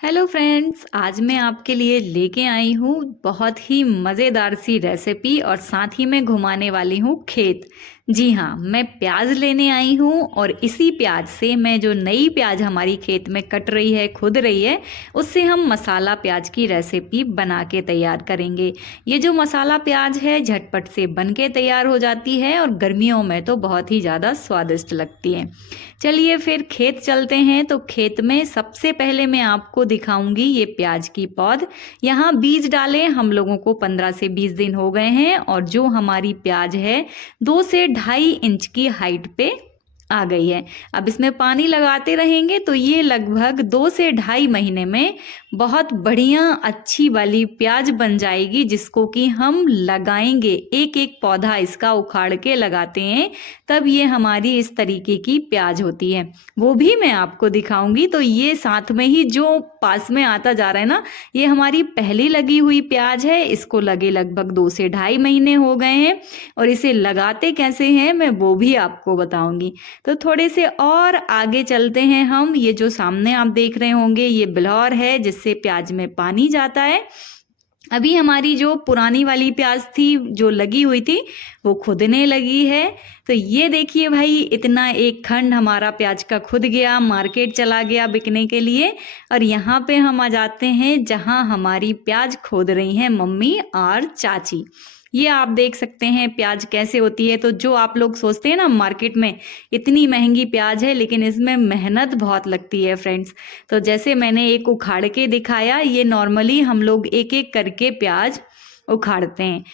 Hello friends, आज मैं आपके लिए लेके आई हूँ बहुत ही मज़ेदार सी रेसिपी और साथ ही में घुमाने वाली हूँ खेत। जी हाँ, मैं प्याज लेने आई हूँ और इसी प्याज से मैं जो नई प्याज हमारी खेत में कट रही है, खुद रही है, उससे हम मसाला प्याज की रेसिपी बना के तैयार करेंगे। ये जो मसाला प्याज है झटपट से बन के तैयार हो जाती है और गर्मियों में तो बहुत ही ज़्यादा स्वादिष्ट लगती है। चलिए फिर खेत चलते हैं। तो खेत में सबसे पहले मैं आपको दिखाऊंगी ये प्याज की पौध। यहाँ बीज डाले हम लोगों को 15 से 20 दिन हो गए हैं और जो हमारी प्याज है 2 से 2.5 इंच की हाइट पे आ गई है। अब इसमें पानी लगाते रहेंगे तो ये लगभग 2 से 2.5 महीने में बहुत बढ़िया अच्छी वाली प्याज बन जाएगी, जिसको कि हम लगाएंगे। एक एक पौधा इसका उखाड़ के लगाते हैं, तब ये हमारी इस तरीके की प्याज होती है। वो भी मैं आपको दिखाऊंगी। तो ये साथ में ही जो पास में आता जा रहा है ना, ये हमारी पहली लगी हुई प्याज है। इसको लगे लगभग 2 से 2.5 महीने हो गए हैं और इसे लगाते कैसे हैं मैं वो भी आपको बताऊंगी। तो थोड़े से और आगे चलते हैं हम। ये जो सामने आप देख रहे होंगे ये बिलौर है, जिससे प्याज में पानी जाता है। अभी हमारी जो पुरानी वाली प्याज थी जो लगी हुई थी वो खुदने लगी है। तो ये देखिए भाई, इतना एक खंड हमारा प्याज का खुद गया, मार्केट चला गया बिकने के लिए। और यहाँ पे हम आ जाते हैं जहाँ हमारी प्याज खोद रही हैं मम्मी और चाची। ये आप देख सकते हैं प्याज कैसे होती है। तो जो आप लोग सोचते हैं ना मार्केट में इतनी महंगी प्याज है, लेकिन इसमें मेहनत बहुत लगती है फ्रेंड्स। तो जैसे मैंने एक उखाड़ के दिखाया, ये नॉर्मली हम लोग एक एक करके प्याज उखाड़ते हैं।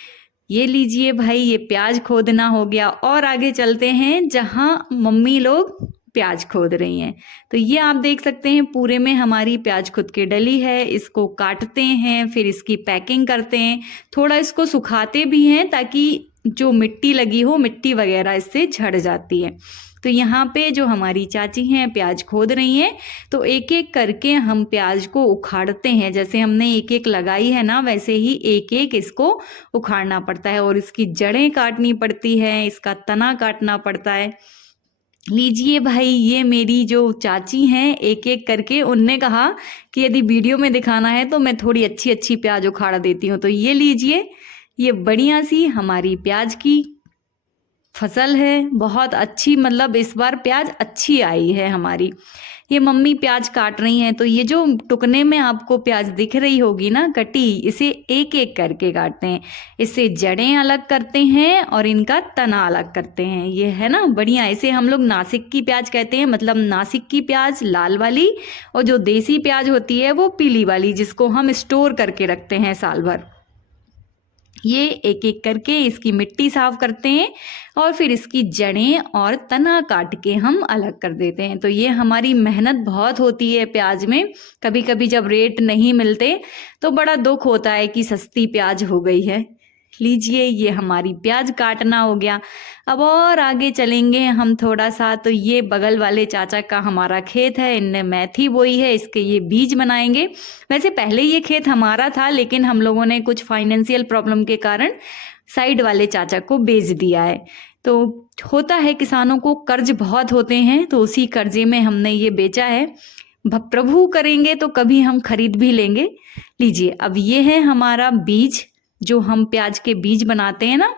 ये लीजिए भाई, ये प्याज खोदना हो गया। और आगे चलते हैं जहाँ मम्मी लोग प्याज खोद रही हैं। तो ये आप देख सकते हैं पूरे में हमारी प्याज खुद के डली है। इसको काटते हैं, फिर इसकी पैकिंग करते हैं, थोड़ा इसको सुखाते भी हैं ताकि जो मिट्टी लगी हो, मिट्टी वगैरह इससे झड़ जाती है। तो यहाँ पे जो हमारी चाची हैं प्याज खोद रही हैं, तो एक एक करके हम प्याज को उखाड़ते हैं। जैसे हमने एक एक लगाई है ना, वैसे ही एक एक इसको उखाड़ना पड़ता है और इसकी जड़ें काटनी पड़ती है, इसका तना काटना पड़ता है। लीजिए भाई, ये मेरी जो चाची हैं एक एक करके, उनने कहा कि यदि वीडियो में दिखाना है तो मैं थोड़ी अच्छी अच्छी प्याज उखाड़ देती हूँ। तो ये लीजिए, ये बढ़िया सी हमारी प्याज की फसल है, बहुत अच्छी। मतलब इस बार प्याज अच्छी आई है हमारी। ये मम्मी प्याज काट रही हैं। तो ये जो टुकने में आपको प्याज दिख रही होगी ना कटी, इसे एक एक करके काटते हैं। इससे जड़ें अलग करते हैं और इनका तना अलग करते हैं। ये है ना बढ़िया। इसे हम लोग नासिक की प्याज कहते हैं, मतलब नासिक की प्याज लाल वाली, और जो देसी प्याज होती है वो पीली वाली, जिसको हम स्टोर करके रखते हैं साल भर। ये एक एक करके इसकी मिट्टी साफ करते हैं और फिर इसकी जड़ें और तना काट के हम अलग कर देते हैं। तो ये हमारी मेहनत बहुत होती है प्याज में। कभी कभी जब रेट नहीं मिलते तो बड़ा दुख होता है कि सस्ती प्याज हो गई है। लीजिए, ये हमारी प्याज काटना हो गया। अब और आगे चलेंगे हम थोड़ा सा। तो ये बगल वाले चाचा का हमारा खेत है, इनने मेथी बोई है, इसके ये बीज बनाएंगे। वैसे पहले ये खेत हमारा था, लेकिन हम लोगों ने कुछ फाइनेंशियल प्रॉब्लम के कारण साइड वाले चाचा को बेच दिया है। तो होता है, किसानों को कर्ज बहुत होते हैं, तो उसी कर्जे में हमने ये बेचा है। प्रभु करेंगे तो कभी हम खरीद भी लेंगे। लीजिए, अब ये है हमारा बीज, जो हम प्याज के बीज बनाते हैं ना,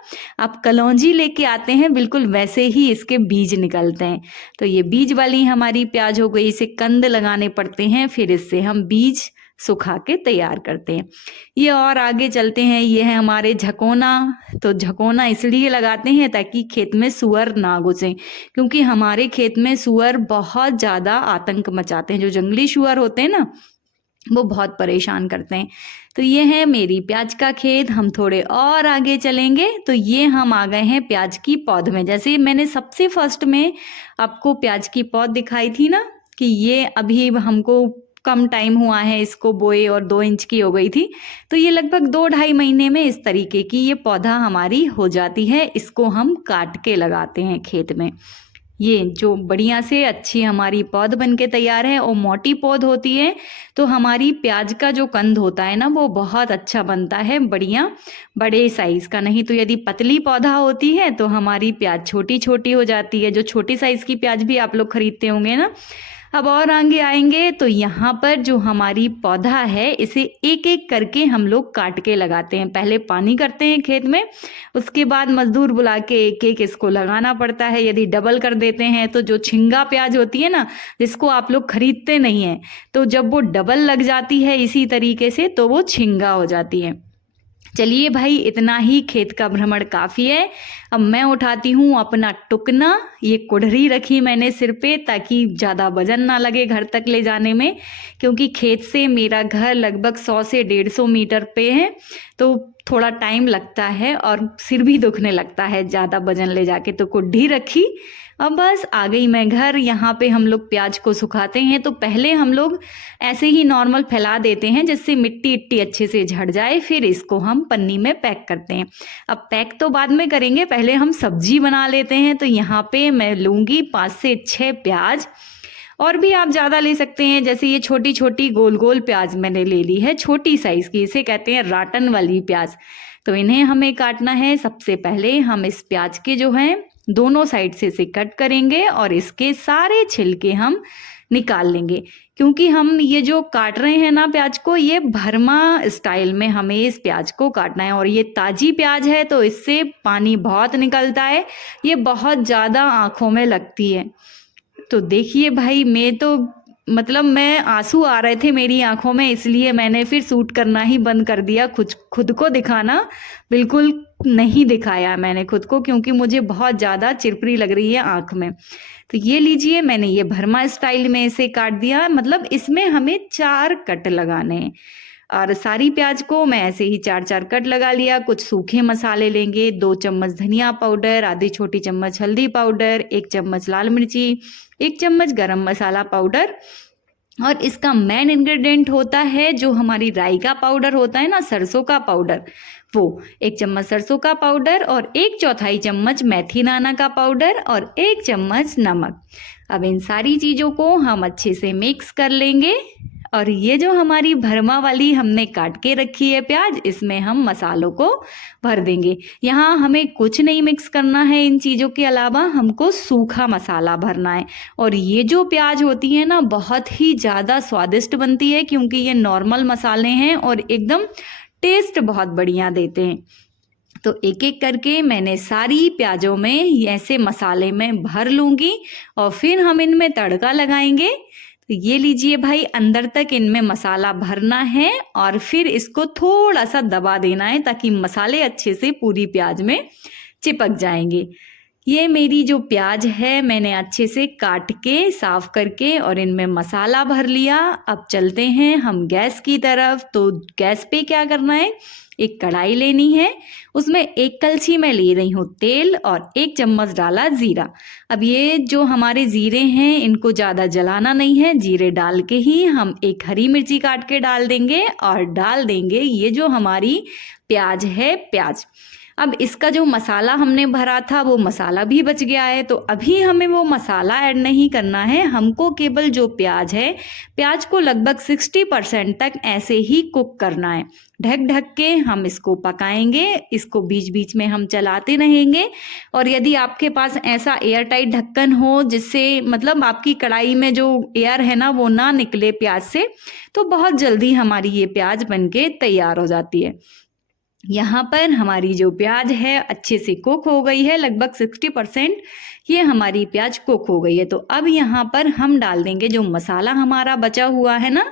आप कलौंजी लेके आते हैं बिल्कुल वैसे ही इसके बीज निकलते हैं। तो ये बीज वाली हमारी प्याज हो गई। इसे कंद लगाने पड़ते हैं, फिर इससे हम बीज सुखा के तैयार करते हैं। ये और आगे चलते हैं। ये है हमारे झकोना। तो झकोना इसलिए लगाते हैं ताकि खेत में सुअर ना घुसे, क्योंकि हमारे खेत में सुअर बहुत ज़्यादा आतंक मचाते हैं। जो जंगली सुअर होते हैं ना, वो बहुत परेशान करते हैं। तो ये है मेरी प्याज का खेत। हम थोड़े और आगे चलेंगे तो ये हम आ गए हैं प्याज की पौध में। जैसे मैंने सबसे फर्स्ट में आपको प्याज की पौध दिखाई थी ना, कि ये अभी हमको कम टाइम हुआ है इसको बोए और 2 इंच की हो गई थी। तो ये लगभग 2-2.5 महीने में इस तरीके की ये पौधा हमारी हो जाती है। इसको हम काट के लगाते हैं खेत में। ये जो बढ़िया से अच्छी हमारी पौध बन के तैयार है और मोटी पौध होती है, तो हमारी प्याज का जो कंद होता है ना वो बहुत अच्छा बनता है, बढ़िया बड़े साइज का। नहीं तो यदि पतली पौधा होती है तो हमारी प्याज छोटी छोटी हो जाती है। जो छोटी साइज की प्याज भी आप लोग खरीदते होंगे ना, अब और आगे आएंगे तो यहाँ पर जो हमारी पौधा है इसे एक एक करके हम लोग काट के लगाते हैं। पहले पानी करते हैं खेत में, उसके बाद मजदूर बुला के एक एक इसको लगाना पड़ता है। यदि डबल कर देते हैं तो जो झिंगा प्याज होती है ना, जिसको आप लोग खरीदते नहीं हैं, तो जब वो डबल लग जाती है इसी तरीके से तो वो झिंगा हो जाती है। चलिए भाई, इतना ही खेत का भ्रमण काफ़ी है। अब मैं उठाती हूँ अपना टुकना। ये कुढ़री रखी मैंने सिर पे ताकि ज़्यादा वजन ना लगे घर तक ले जाने में, क्योंकि खेत से मेरा घर लगभग 100 से 150 मीटर पे है, तो थोड़ा टाइम लगता है और सिर भी दुखने लगता है ज़्यादा वजन ले जाके, तो कुढ़ी रखी। अब बस आ गई मैं घर। यहाँ पे हम लोग प्याज को सुखाते हैं, तो पहले हम लोग ऐसे ही नॉर्मल फैला देते हैं जिससे मिट्टी इट्टी अच्छे से झड़ जाए, फिर इसको हम पन्नी में पैक करते हैं। अब पैक तो बाद में करेंगे, पहले हम सब्जी बना लेते हैं। तो यहाँ पे मैं लूँगी 5 से 6 प्याज, और भी आप ज़्यादा ले सकते हैं। जैसे ये छोटी छोटी गोल गोल प्याज मैंने ले ली है, छोटी साइज़ की, इसे कहते हैं राटन वाली प्याज। तो इन्हें हमें काटना है। सबसे पहले हम इस प्याज के जो हैं दोनों साइड से इसे कट करेंगे और इसके सारे छिलके हम निकाल लेंगे, क्योंकि हम ये जो काट रहे हैं ना प्याज को, ये भरमा स्टाइल में हमें इस प्याज को काटना है। और ये ताजी प्याज है तो इससे पानी बहुत निकलता है, ये बहुत ज़्यादा आँखों में लगती है। तो देखिए भाई, मैं आंसू आ रहे थे मेरी आंखों में, इसलिए मैंने फिर शूट करना ही बंद कर दिया। खुद को दिखाना बिल्कुल नहीं दिखाया मैंने खुद को, क्योंकि मुझे बहुत ज़्यादा चिरपरी लग रही है आंख में। तो ये लीजिए, मैंने ये भरमा स्टाइल में इसे काट दिया। मतलब इसमें हमें 4 कट लगाने हैं, और सारी प्याज को मैं ऐसे ही 4-4 कट लगा लिया। कुछ सूखे मसाले लेंगे, 2 चम्मच धनिया पाउडर, आधी छोटी चम्मच हल्दी पाउडर, 1 चम्मच लाल मिर्ची, 1 चम्मच गरम मसाला पाउडर, और इसका मेन इंग्रेडिएंट होता है जो हमारी राई का पाउडर होता है ना, सरसों का पाउडर, वो 1 चम्मच सरसों का पाउडर, और 1/4 चम्मच मेथी दाना का पाउडर, और 1 चम्मच नमक। अब इन सारी चीज़ों को हम अच्छे से मिक्स कर लेंगे। और ये जो हमारी भरमा वाली हमने काट के रखी है प्याज, इसमें हम मसालों को भर देंगे। यहाँ हमें कुछ नहीं मिक्स करना है इन चीज़ों के अलावा, हमको सूखा मसाला भरना है। और ये जो प्याज होती है ना, बहुत ही ज़्यादा स्वादिष्ट बनती है, क्योंकि ये नॉर्मल मसाले हैं और एकदम टेस्ट बहुत बढ़िया देते हैं। तो एक एक करके मैंने सारी प्याजों में ऐसे मसाले में भर लूँगी, और फिर हम इनमें तड़का लगाएंगे। तो ये लीजिए भाई, अंदर तक इनमें मसाला भरना है और फिर इसको थोड़ा सा दबा देना है ताकि मसाले अच्छे से पूरी प्याज में चिपक जाएंगे। ये मेरी जो प्याज है मैंने अच्छे से काट के साफ करके और इनमें मसाला भर लिया। अब चलते हैं हम गैस की तरफ। तो गैस पे क्या करना है, एक कढ़ाई लेनी है, उसमें 1 कलछी में ले रही हूँ तेल और 1 चम्मच डाला जीरा। अब ये जो हमारे जीरे हैं इनको ज़्यादा जलाना नहीं है, जीरे डाल के ही हम 1 हरी मिर्ची काट के डाल देंगे और डाल देंगे ये जो हमारी प्याज है प्याज। अब इसका जो मसाला हमने भरा था वो मसाला भी बच गया है, तो अभी हमें वो मसाला ऐड नहीं करना है, हमको केवल जो प्याज है, प्याज को लगभग 60% तक ऐसे ही कुक करना है। ढक ढक के हम इसको पकाएंगे, इसको बीच बीच में हम चलाते रहेंगे। और यदि आपके पास ऐसा एयर टाइट ढक्कन हो जिससे मतलब आपकी कढ़ाई में जो एयर है ना वो ना निकले प्याज से, तो बहुत जल्दी हमारी ये प्याज बनके तैयार हो जाती है। यहाँ पर हमारी जो प्याज है अच्छे से कुक हो गई है, लगभग 60% ये हमारी प्याज कुक हो गई है। तो अब यहाँ पर हम डाल देंगे जो मसाला हमारा बचा हुआ है ना,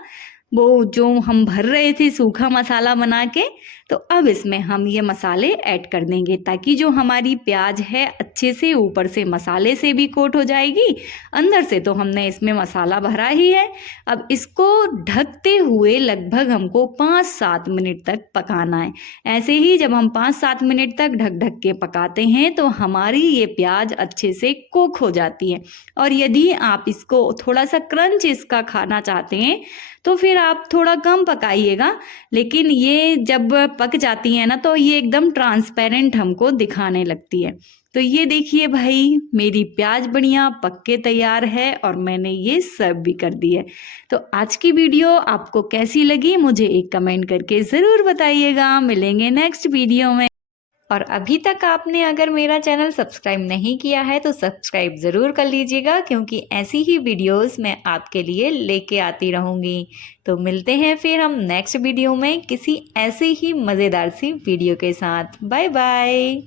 वो जो हम भर रहे थे सूखा मसाला बना के, तो अब इसमें हम ये मसाले ऐड कर देंगे ताकि जो हमारी प्याज है अच्छे से ऊपर से मसाले से भी कोट हो जाएगी, अंदर से तो हमने इसमें मसाला भरा ही है। अब इसको ढकते हुए लगभग हमको 5-7 मिनट तक पकाना है। ऐसे ही जब हम 5-7 मिनट तक ढक ढक के पकाते हैं तो हमारी ये प्याज अच्छे से कुक हो जाती है। और यदि आप इसको थोड़ा सा क्रंच इसका खाना चाहते हैं तो फिर आप थोड़ा कम पकाइएगा, लेकिन ये जब पक जाती है ना तो ये एकदम ट्रांसपेरेंट हमको दिखाने लगती है। तो ये देखिए भाई, मेरी प्याज बढ़िया पक के तैयार है और मैंने ये सर्व भी कर दी है। तो आज की वीडियो आपको कैसी लगी मुझे एक कमेंट करके ज़रूर बताइएगा। मिलेंगे नेक्स्ट वीडियो में। और अभी तक आपने अगर मेरा चैनल सब्सक्राइब नहीं किया है तो सब्सक्राइब ज़रूर कर लीजिएगा, क्योंकि ऐसी ही वीडियोस मैं आपके लिए लेके आती रहूँगी। तो मिलते हैं फिर हम नेक्स्ट वीडियो में किसी ऐसे ही मज़ेदार सी वीडियो के साथ। Bye bye.